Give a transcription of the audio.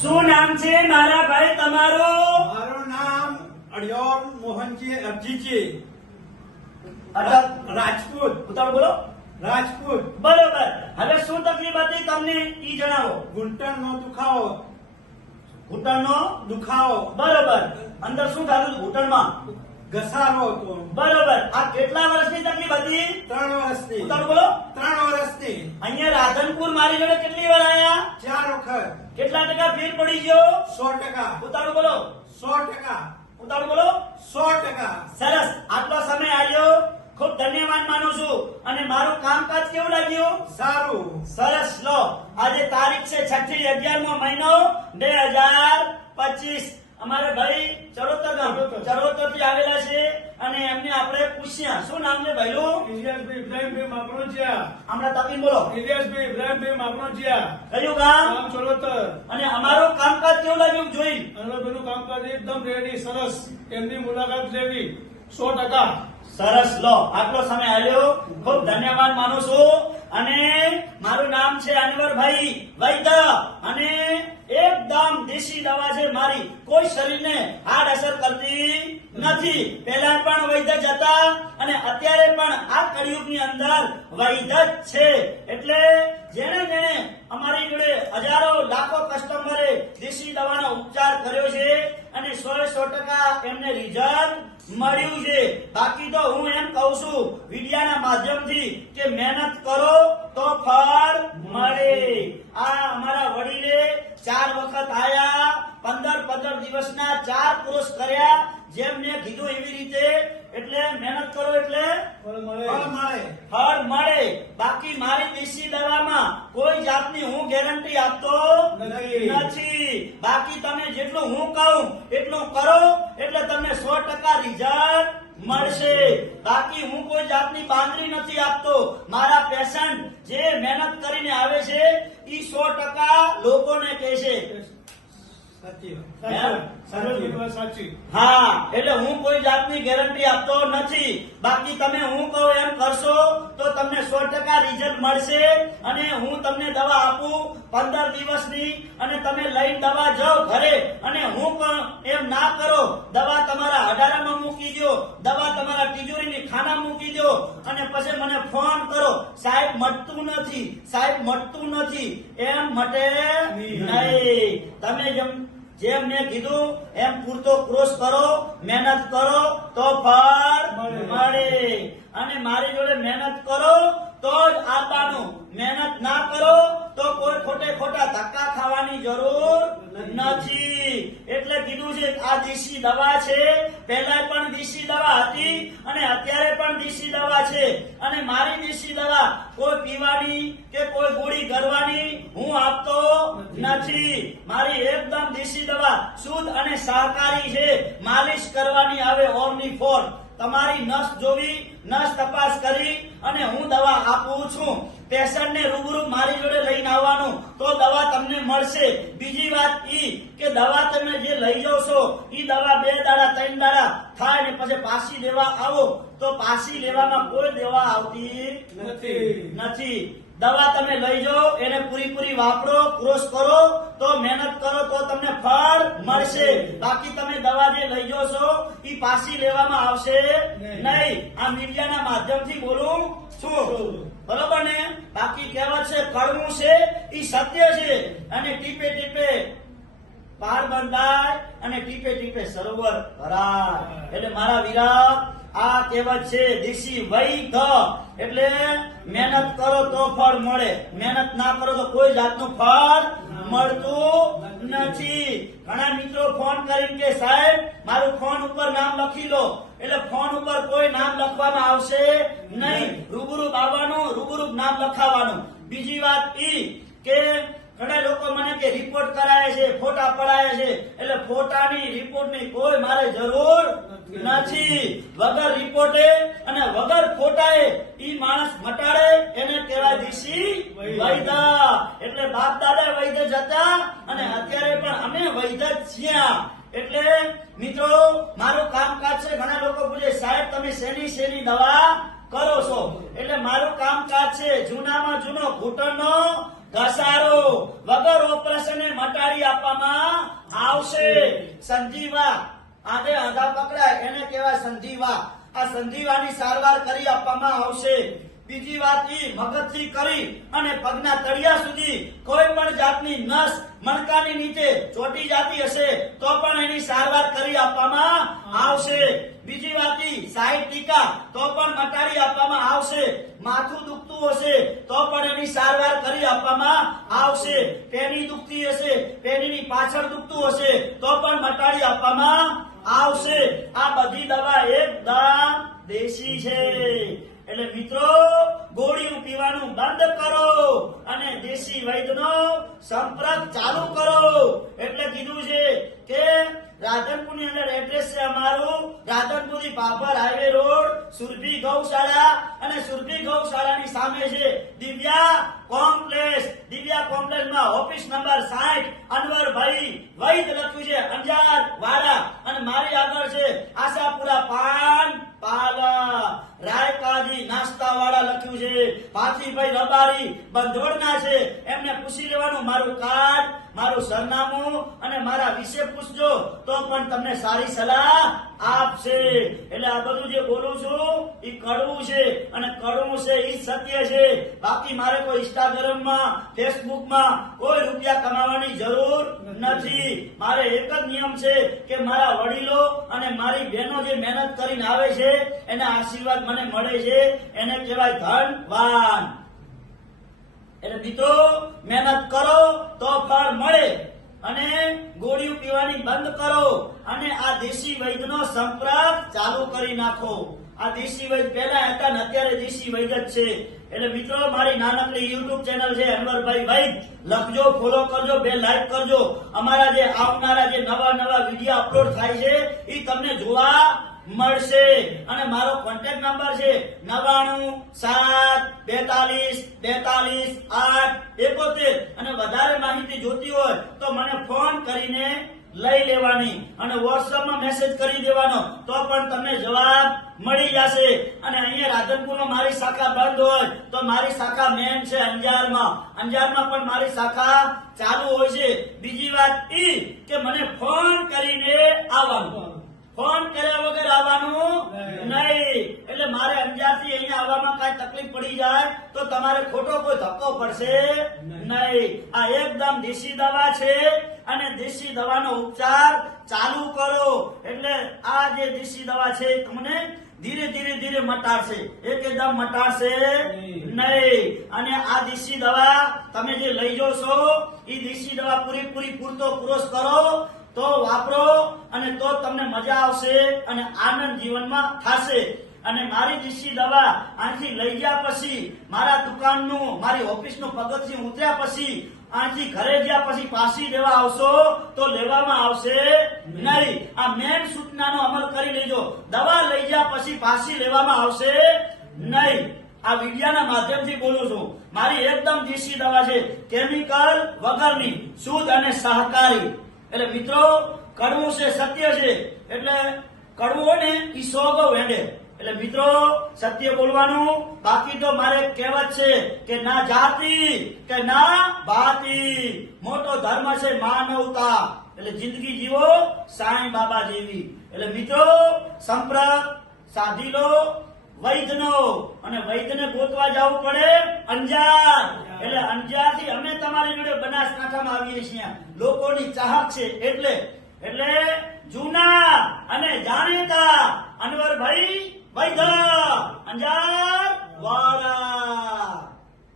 શું નામ છે મારા ભાઈ તમારું? મારું નામ અડિયોર મોહનજી અરજીજી રાજપૂત. ઉતાવળ બોલો. રાજપૂત. બરોબર. હવે શું તકલીફ હતી તમને ઈ જણાવો. ઘૂંટણનો દુખાવો. ઘૂંટણનો દુખાવો. બરોબર. અંદર શું થતું હતું ઘૂંટણમાં? ઘસારો હતો. બરોબર. આ કેટલા વર્ષની તકલીફ હતી? 3 વર્ષની. ઉતાવળ બોલો. 3 વર્ષની. અહીંયા રાધનપુર મારી જોડે કેટલી વાર આયા? 4 વખત. કેટલા ટકા ફેર પડી ગયો? 100%. ઉતાવળ બોલો. 100%. ઉતાવળ બોલો. 100%. સરસ. આટલો સમય આવ્યો, ખૂબ ધન્યવાદ માનું છું. અને મારું કામકાજ કેવું લાગ્યું? સારું. સરસ. લો, આજે તારીખ છે 6/11મો મહિનો 2025. અમારે ભાઈ ચરોતર ગામ ચરોતર થી આવેલા છે અને એમને આપણે પૂછ્યા શું નામ છે ભાઈનું? ઇલિયાસભાઈ ઇબ્રાહીમભાઈ માપણોજીયા. હમણાં તપીને બોલો. ઇલિયાસભાઈ ઇબ્રાહીમભાઈ માપણોજીયા. કયું ગામ? ગામ ચરોતર. અને અમારું કામકાજ કેવું લાગ્યું જોઈ? અનુભવનું કામકાજ એકદમ રેડી, સરસ. એમની મુલાકાત લેવી 100%. સરસ. લો, આટલો સમય આવ્યો, ખૂબ ધન્યવાદ માનું છું. અને મારું નામ છે અનવરભાઈ વૈદ્ય અને એકદમ દેશી દવા છે મારી. કોઈ શરીરને હાડ અસર કરતી નથી. પહેલા પણ વૈદ્ય જ હતા અને અત્યારે પણ આ કળિયુગની અંદર વૈદ્ય જ છે. એટલે જેણે અમારી જોડે હજારો લાખો કસ્ટમરે દેશી દવાનો ઉપચાર કર્યો છે અને 100% એમને રિઝલ્ટ મળ્યું છે. બાકી તો હું એમ કહું છું વિડિયાના માધ્યમથી કે મહેનત કરો તો ફળ મળે. આ અમારા વડીલે 4 વખત આયા, 15 દિવસના 4 કોર્સ કર્યા. જેમ મેં કીધું એવી રીતે. એટલે મહેનત કરો એટલે ફળ મળે. ફળ મળે. બાકી મારી દેશી દવામાં કોઈ જાતની હું ગેરંટી આપતો નથી. બાકી તમે જેટલું હું કહું એટલું કરો એટલે તમને 100% રિઝલ્ટ મળશે. બાકી હું કોઈ જાતની બાંધરી નથી આપતો. મારા પેશન્ટ જે મહેનત કરીને આવે છે ઈ 100% લોકોને કહે છે. સાચી. હા, એટલે હું કોઈ જાતની ગેરંટી આપતો નથી. બાકી તમે હું કહું એમ કરશો તો તમને 100% રિઝલ્ટ મળશે. અને હું તમને દવા આપું 15 દિવસની અને તમે લઈને દવા જાઓ ઘરે અને હું પણ એમ ના કરો, દવા તમારા અડારામાં મૂકી દો, દવા તમારા તિજોરીની ખાના મૂકી દો અને પછી મને ફોન કરો, સાહેબ મટતું નથી, સાહેબ મટતું નથી. એમ મટે નહીં. તમે જેમ મેં કીધું એમ પૂરતો કોર્સ કરો, મહેનત કરો તો ફળ મળે. અને મારી જોડે મહેનત કરો તો જ આપવાનું. મહેનત ના કરો તો કોઈ ખોટા ધક્કા ખાવાની જરૂર નથી. એટલે કીધું છે આ દેશી દવા છે. પહેલા પણ દેશી દવા હતી અને અત્યારે પણ દેશી દવા છે. અને મારી દેશી દવા કોઈ પીવાની કે કોઈ ગોળી કરવાની હું આપતો નથી. મારી એકદમ દેશી દવા શુદ્ધ અને શાકાહારી છે. માલિશ કરવાની આવે ઓરની ફોર. તમારી નસ જોવી, નસ તપાસ કરી અને હું દવા આપું છું. પેશન્ટને રૂબરૂ મારી જોડે લઈને આવવાનું તો દવા તમને મળશે. બીજી વાત ઈ કે દવા તમે જે લઈ જાવ છો ઈ દવા 2 દાડા 3 દાડા થાય ને પછી પાછી લેવા આવો તો પાછી લેવામાં કોઈ દેવા આવતી નથી. દવા તમે લઈ જાઓ, એને પૂરી વાપરો, કોર્સ કરો તો મહેનત કરો તો તમને ફળ મળશે. બાકી તમે દવા જે લઈ જાઓ છો એ પાછી લેવામાં આવશે નહીં. આ મીડિયાના માધ્યમથી બોલું છું, બરોબર ને? બાકી કહેવત છે કડવું છે એ સત્ય છે. અને ટીપે ટીપે પાર બંધાય અને ટીપે ટીપે સરોવર ભરાય. એટલે મારા વીરા આ કહેવત છે દેશી વૈદ્ય. એટલે મહેનત કરો તો ફળ મળે, મહેનત ના કરો તો કોઈ જાતનું ફળ મળતું નથી. ઘણા મિત્રો ફોન કરીને કે સાહેબ મારું ફોન ઉપર નામ લખી લો. એટલે ફોન ઉપર કોઈ નામ લખવામાં આવશે નહીં. રૂબરૂ આવવાનું, રૂબરૂ નામ લખાવવાનું. બીજી વાત ઈ કે ઘણા લોકો મને કે રિપોર્ટ કરાય છે, ફોટા પડાય છે. એટલે ફોટાની રિપોર્ટની કોઈ મારે જરૂર નથી. વગર રિપોર્ટે અને વગર ફોટાએ ઈ માણસ મટાડે એને કહેવાય દેશી વૈદ્ય. એટલે બાપ દાદા વૈદ્ય જ હતા અને અત્યારે પણ અમે વૈદ્ય જ છીએ. એટલે મિત્રો મારું કામકાજ છે. ઘણા લોકો પૂછે સાહેબ તમે શેની દવા કરો છો? એટલે મારું કામકાજ છે જૂનામાં જૂનો ઘૂંટણનો ઘસારો વગર ઓપરેશને મટાડી મટાડી આપવામાં આવશે. સંધિવા, આધે આધા પકડાય એને કહેવાય સંધિવા. આ સંધિવાની સારવાર કરી આપવામાં આવશે. બીજી વાત ઈ મગજથી કરી અને પગના તળિયા સુધી કોઈ પણ જાતની નસ મણકાની નીચે ચોટી જાતી હશે તો પણ એની સારવાર કરી આપવામાં આવશે. બીજી વાત ઈ સાઈડ ટીકા તો પણ મટાડી આપવામાં આવશે. માથું દુખતું હશે તો પણ એની સારવાર કરી આપવામાં આવશે. પેની દુખતી હશે, પેનીની પાછળ દુખતું હશે તો પણ મટાડી આપવામાં આવશે. આ બધી દવા એકદમ દેશી છે. એટલે મિત્રો, ગોળીઓ પીવાનું બંધ કરો અને દેશી વૈદ્યનો સંપર્ક ચાલુ કરો. એટલે કીધું છે કે રાધનપુરની અંદર એડ્રેસ છે અમારું રાધનપુરી પાપર હાઈવે રોડ, સુરભી ગૌશાળા, અને સુરભી ગૌશાળાની સામે છે દિવ્યા કોમ્પ્લેક્સ. દિવ્યા કોમ્પ્લેક્સમાં ઓફિસ નંબર 60 અનવરભાઈ વૈદ લખ્યું છે, અંજાર વાડા. અને મારી આગળ છે આશાપુરા પાન પાલા, રાયકાજી નાસ્તા વાળા લખ્યું છે, પાથીભાઈ રબારી બંધોડના છે. એમને પૂછી લેવાનું મારું કાર્ડ, મારું સરનામું અને મારા વિશે પૂછજો તો પણ તમને સારી સલાહ આપશે. એટલે આ બધું જે બોલું છું એ કડવું છે અને કડવું છે એ સત્ય છે. બાકી મારે કોઈ ઇન્સ્ટાગ્રામમાં, ફેસબુકમાં કોઈ રૂપિયા કમાવાની જરૂર નથી. મારે એક જ નિયમ છે કે મારા વડીલો અને મારી બહેનો જે મહેનત કરીને આવે છે એના આશીર્વાદ મને મળે છે એને કહેવાય ધનવાન. એટલે મિત્રો, મહેનત કરો તો ફળ મળે અને ગોળીઓ પીવાની બંધ કરો અને આ દેશી વૈદ્યનો સંપર્ક ચાલુ કરી નાખો. આ દેશી વૈદ્ય પહેલા હતા ને અત્યારે દેશી વૈદ્ય જ છે. એટલે મિત્રો, મારી નાનકડી યુટ્યુબ ચેનલ છે અનવરભાઈ વૈદ, લખજો, ફોલો કરજો, બે લાઈક કરજો. અમારા જે આવનારા જે નવા નવા વિડીયો અપલોડ થાય છે એ તમને જોવા મળશે. અને મારો કોન્ટેક્ટ નંબર છે 9972424871. અને વધારે માહિતી જોતી હોય તો મને ફોન કરીને લઈ લેવાની અને વોટ્સઅપમાં મેસેજ કરી દેવાનો તો પણ તમને જવાબ મળી જશે. અને અહીંયા રાધનપુરમાં મારી શાખા બંધ હોય તો મારી શાખા મેન છે અંજારમાં. અંજારમાં પણ મારી શાખા ચાલુ હોય છે. બીજી વાત ઈ કે મને ફોન કરીને આવવાનું, ફોન કર્યા વગર આવવાનું નહીં. એટલે મારે અંજારથી અહીંયા આવવામાં કાંઈ તકલીફ પડી જાય તો તમારે ખોટો કોઈ ધક્કો પડશે નહીં. આ એકદમ દેશી દવા છે અને દેશી દવાનો ઉપચાર ચાલુ કરો. એટલે આ જે દેશી દવા છે એ તમને ધીરે ધીરે ધીરે મટાડશે, એકદમ મટાડશે નહીં. અને આ દેશી દવા તમે જે લઈ જશો એ દેશી દવા પૂરેપૂરી પૂરતો કોર્સ કરો તો વાપરો અને તો તમને મજા આવશે અને આનંદ જીવનમાં થશે. અને મારી દેશી દવા અહીંથી લઈ ગયા પછી મારા દુકાનનું, મારી ઓફિસનું પગથિયું ઉતર્યા પછી અહીંથી ઘરે ગયા પછી પાછી લેવા આવશો તો લેવામાં આવશે નહીં. આ મેન સૂચનાનો અમલ કરી લેજો. દવા લઈ ગયા પછી પાછી લેવામાં આવશે નહીં. આ વિડિયાના માધ્યમથી બોલું છું. મારી એકદમ દેશી દવા છે, કેમિકલ વગરની, શુદ્ધ અને સહકારી. એટલે મિત્રો, કડવું છે સત્ય છે. એટલે કડવું હોય ને ઈ 100 ગૌ હેડે. એટલે મિત્રો, સત્ય બોલવાનું. બાકી તો મારે કહેવત છે કે ના જાતિ કે ના ભાતી, મોટો ધર્મ છે માનવતા. એટલે જિંદગી જીવો સાંઈ બાબા જેવી. એટલે મિત્રો, સંપર્ક સાધી લો વૈદ્યનો. અને વૈદ્યને ગોતવા જવું પડે અંજાર. એટલે અંજારથી અમે તમારી જોડે બનાસકાંઠામાં આવીએ છીએ. લોકોની ચાહક છે એટલે જૂના અને જાણીતા અનવરભાઈ વૈદ્ય.